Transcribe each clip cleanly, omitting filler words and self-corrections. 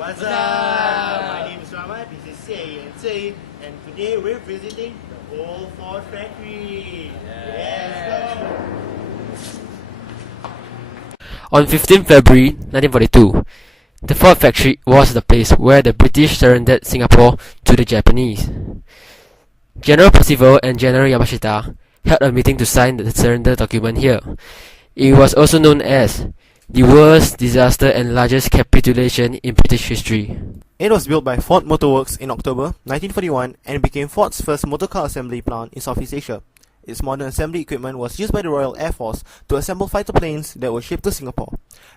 What's up? My name is Rahmat, this is Sei and Sei, and today we're visiting the old Ford factory. Let's go! On 15 February 1942, the Ford factory was the place where the British surrendered Singapore to the Japanese. General Percival and General Yamashita held a meeting to sign the surrender document here. It was also known as the worst disaster and largest capitulation in British history. It was built by Ford Motor Works in October 1941 and became Ford's first motorcar assembly plant in Southeast Asia. Its modern assembly equipment was used by the Royal Air Force to assemble fighter planes that were shipped to Singapore.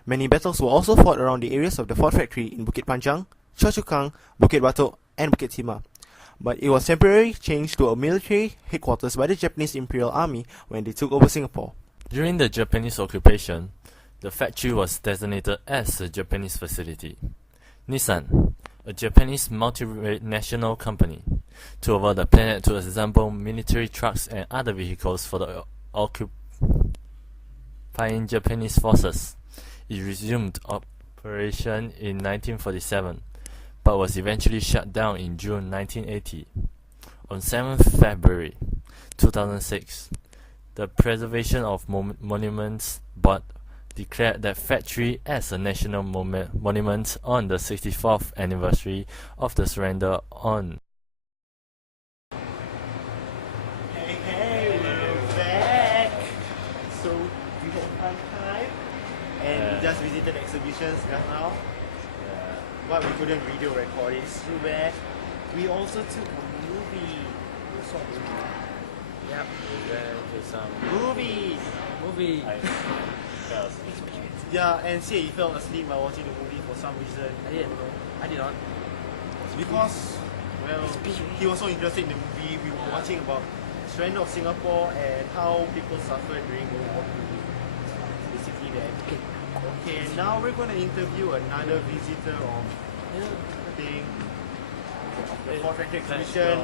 Many battles were also fought around the areas of the Ford factory in Bukit Panjang, Choa Chu Kang, Bukit Batok, and Bukit Timah. But it was temporarily changed to a military headquarters by the Japanese Imperial Army when they took over Singapore. During the Japanese occupation, the factory was designated as a Japanese facility. Nissan, a Japanese multinational company, took over the planet to assemble military trucks and other vehicles for the occupying Japanese forces. It resumed operation in 1947, but was eventually shut down in June 1980. On 7th February 2006, the Preservation of Monuments Board declared that factory as a national monument on the 64th anniversary of the surrender on. Hey, we're back! So, we had fun time and we just visited exhibitions just now. But we couldn't video record it. Too bad. We also took a movie. We saw a movie. Yep. We went to some Movie! Yeah, and say he fell asleep while watching the movie for some reason. I did not. Because, well, he was so interested in the movie. We were watching about the surrender of Singapore and how people suffered during World War II. Basically that. Okay, now we're going to interview another visitor of the Ford Factory exhibition.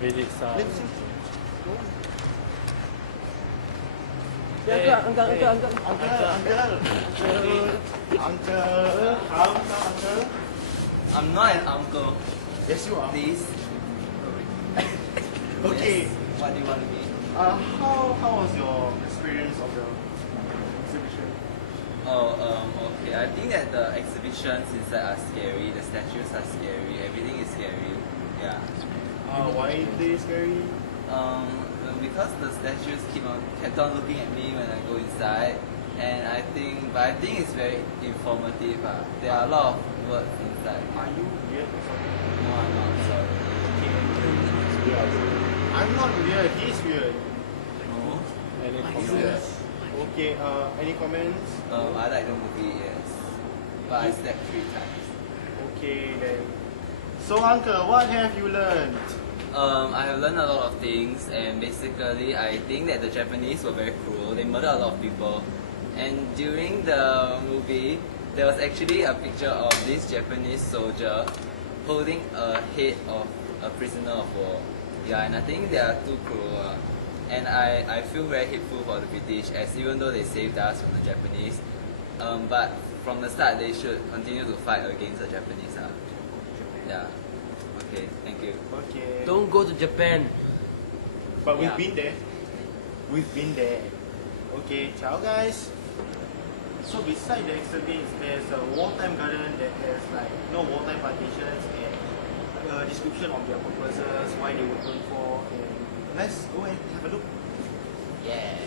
Visit some. Let's see. Uncle. How, uncle? I'm not an uncle, Yes, you are. please. Okay. Yes. What do you want to be? How was your experience of the exhibition? Okay. I think that the exhibitions inside are scary. The statues are scary. Everything is scary. Yeah. Why is they scary? Because the statues kept on looking at me when I go inside, and I think it's very informative. There are a lot of words inside. Are you weird or something? No, I'm not. Sorry. I'm not weird. He's weird. No. Any Yes. Okay. Any comments? I like the movie. Yes. But I slept 3 times. Okay then. So, uncle, what have you learned? I have learned a lot of things, and basically I think that the Japanese were very cruel. They murdered a lot of people, and during the movie there was actually a picture of this Japanese soldier holding a head of a prisoner of war. Yeah, and I think they are too cruel. And I feel very hateful for the British, as even though they saved us from the Japanese, but from the start they should continue to fight against the Japanese. Yeah. Okay, thank you. Okay. Don't go to Japan. But we've Yeah. been there. We've been there. Okay, ciao guys. So beside the exhibits, there's a wartime garden that has wartime plantations and a description of their purposes, why they were going for, and let's go and have a look. Yeah.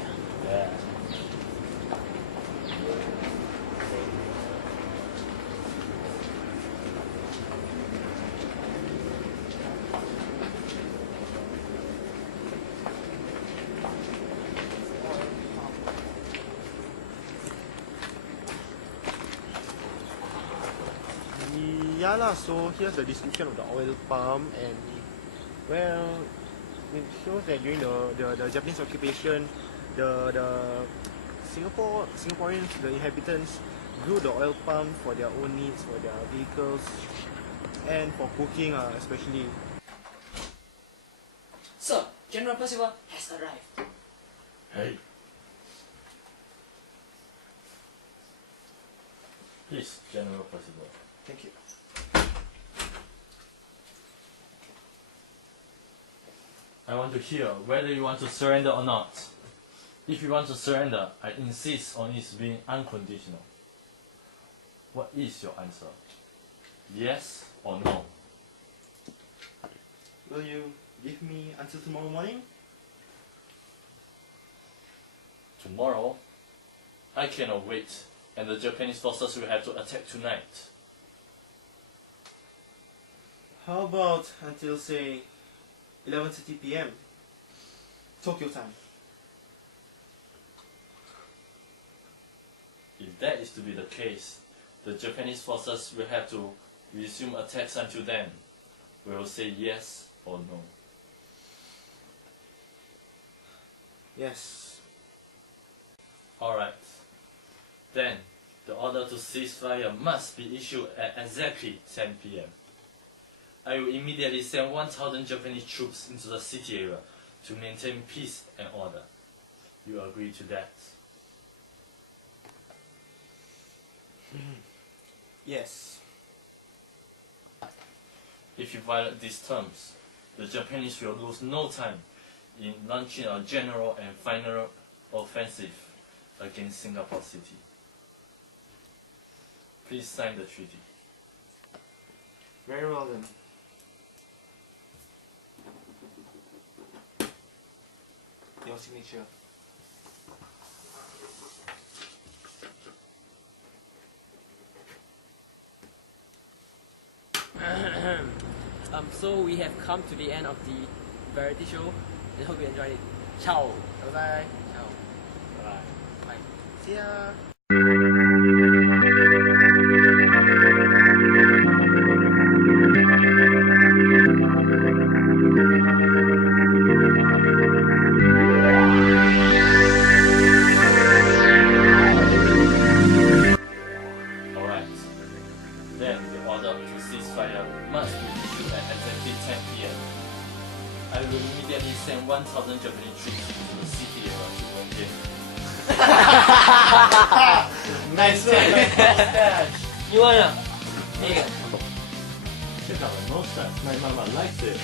Yeah lah, so here's the description of the oil palm, and well, it shows that during the Japanese occupation, the Singaporeans, the inhabitants, grew the oil palm for their own needs, for their vehicles, and for cooking especially. Sir, General Percival has arrived. Hey. Please, General Percival. Thank you. I want to hear whether you want to surrender or not. If you want to surrender, I insist on it being unconditional. What is your answer? Yes or no? Will you give me until tomorrow morning? Tomorrow? I cannot wait, and the Japanese forces will have to attack tonight. How about until say 11:30 p.m. Tokyo time? If that is to be the case, the Japanese forces will have to resume attacks until then. We will say yes or no. Yes. Alright. Then, the order to cease fire must be issued at exactly 10 p.m. I will immediately send 1,000 Japanese troops into the city area to maintain peace and order. You agree to that? Yes. If you violate these terms, the Japanese will lose no time in launching a general and final offensive against Singapore City. Please sign the treaty. Very well then. Your signature. So we have come to the end of the variety show and hope you enjoyed it. Ciao. Bye bye. Ciao. Bye. Bye. See ya. Alright. Then the order to cease fire must be issued at exactly 10 p.m. I will immediately send 1,000 Japanese troops into the city area to maintain. Nice one. You wanna? Here. Check out the mustache. My mama likes it.